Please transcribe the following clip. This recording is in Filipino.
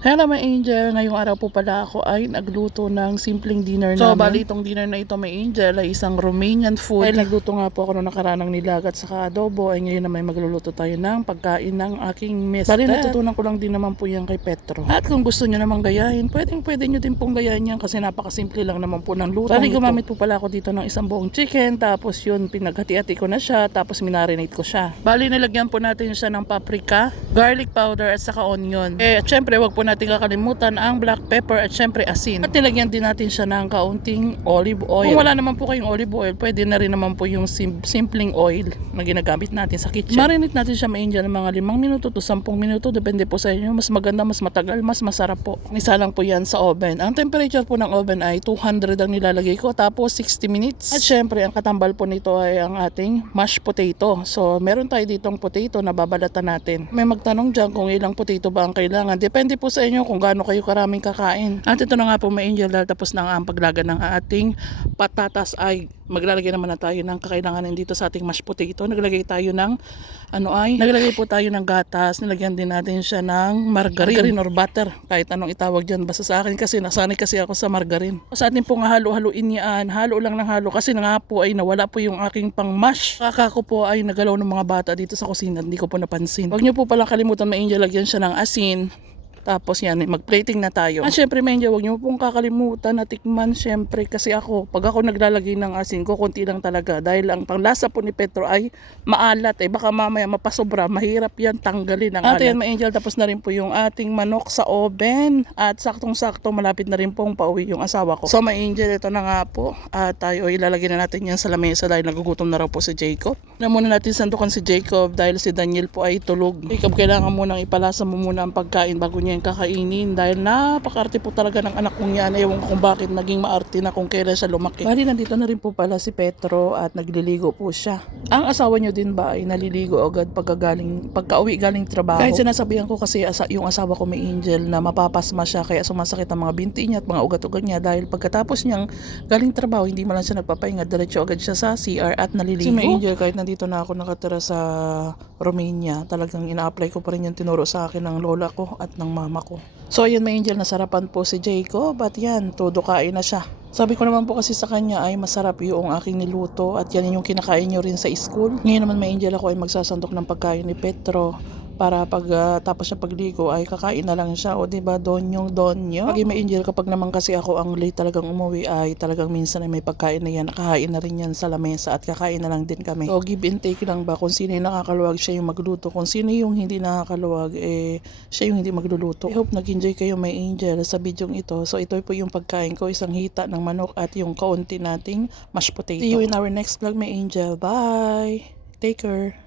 Hello my angel, ngayong araw po pala ako ay nagluto ng simpleng dinner So, namin. bali itong dinner na ito my angel ay isang Romanian food. Ay nagluto nga po ako noong nakaraan ng nilagat sa adobo. Ay ngayon naman magluluto tayo ng pagkain ng aking mister. Bali natutunan ko lang din naman po yan kay Petro. At kung gusto nyo naman gayahin, pwedeng pwede nyo din pong gayahin yan kasi napakasimple lang naman po ng luto. Bali gumamit po pala ako dito ng isang buong chicken tapos yun pinaghati-hati ko na siya tapos minarinate ko siya. Bali nilagyan po natin siya ng paprika, garlic powder at saka onion. Eh syempre wag po natin kakalimutan ang black pepper at syempre asin. At nilagyan din natin siya ng kaunting olive oil. Kung wala naman po kayong olive oil, pwede na rin naman po yung sim- simpleng oil na ginagamit natin sa kitchen. Marinate natin siya ma-angel ng mga 5 minuto to 10 minuto. Depende po sa inyo. Mas maganda, mas matagal, mas masarap po. Isa lang po yan sa oven. Ang temperature po ng oven ay 200 ang nilalagay ko. Tapos 60 minutes. At syempre, ang katambal po nito ay ang ating mashed potato. So, meron tayo ditong potato na babalatan natin. May magtanong dyan kung ilang potato ba ang kailangan. Depende po sa inyo kung gaano kayo karaming kakain. At ito na nga po may angel dahil tapos na nga ang paglaga ng ating patatas ay maglalagay naman na tayo ng kakailanganin dito sa ating mashed potato. Naglagay tayo ng ano ay, naglagay po tayo ng gatas. Nilagyan din natin siya ng margarine, margarine or butter. Kahit anong itawag dyan. Basta sa akin kasi nasanay kasi ako sa margarine. Sa atin po nga halo-haluin yan. Halo lang ng halo kasi na nga po ay nawala po yung aking pang mash. Kaka ko po ay nagalaw ng mga bata dito sa kusina. Hindi ko po napansin. Huwag niyo po palang kalimutan may angel lagyan siya ng asin. Tapos yan, mag-plating na tayo. At syempre, Menja, huwag niyo pong kakalimutan na tikman syempre kasi ako, pag ako naglalagay ng asin ko, konti lang talaga. Dahil ang panglasa po ni Petro ay maalat eh. Baka mamaya mapasobra, mahirap yan tanggalin ang At alat. At yan, Angel, tapos na rin po yung ating manok sa oven. At saktong-sakto, malapit na rin pong pauwi yung asawa ko. So, may Angel, ito na nga po. At tayo, ilalagay na natin yan sa lamesa dahil nagugutom na raw po si Jacob. Na muna natin sandukan si Jacob dahil si Daniel po ay tulog. Jacob, kailangan munang ipalasa mo muna ang pagkain bago niya yung kakainin dahil napakarte po talaga ng anak kong yan. Ewan ko kung bakit naging maarte na kung kailan siya lumaki. Bali, nandito na rin po pala si Petro at nagliligo po siya. Ang asawa niyo din ba ay naliligo agad pagkagaling, pagka-uwi galing trabaho? Kahit sinasabihan ko kasi asa, yung asawa ko may angel na mapapasma siya kaya sumasakit ang mga binti niya at mga ugat-ugat niya dahil pagkatapos niyang galing trabaho hindi man lang siya nagpapahinga diretso agad siya sa CR at naliligo. Si may angel kahit nandito na ako nakatira sa Romania talagang ina-apply ko pa rin yung tinuro sa akin ng lola ko at ng mama ko. So ayun may angel nasarapan po si Jacob at yan todo kain na siya. Sabi ko naman po kasi sa kanya ay masarap yung aking niluto at yan yung kinakain nyo rin sa school. Ngayon naman may angel ako ay magsasandok ng pagkain ni Petro para pag ah, tapos siya pagligo ay kakain na lang siya. O di ba donyong donyo? Pag may angel kapag naman kasi ako ang late talagang umuwi ay talagang minsan ay may pagkain na yan. Nakahain na rin yan sa lamesa at kakain na lang din kami. So give and take lang ba kung sino yung nakakaluwag siya yung magluto. Kung sino yung hindi nakakaluwag eh siya yung hindi magluluto. I hope nag-enjoy kayo may angel sa bidyong ito. So ito po yung pagkain ko isang hita ng manok at yung kaunti nating mashed potato. See you in our next vlog may angel. Bye! Take care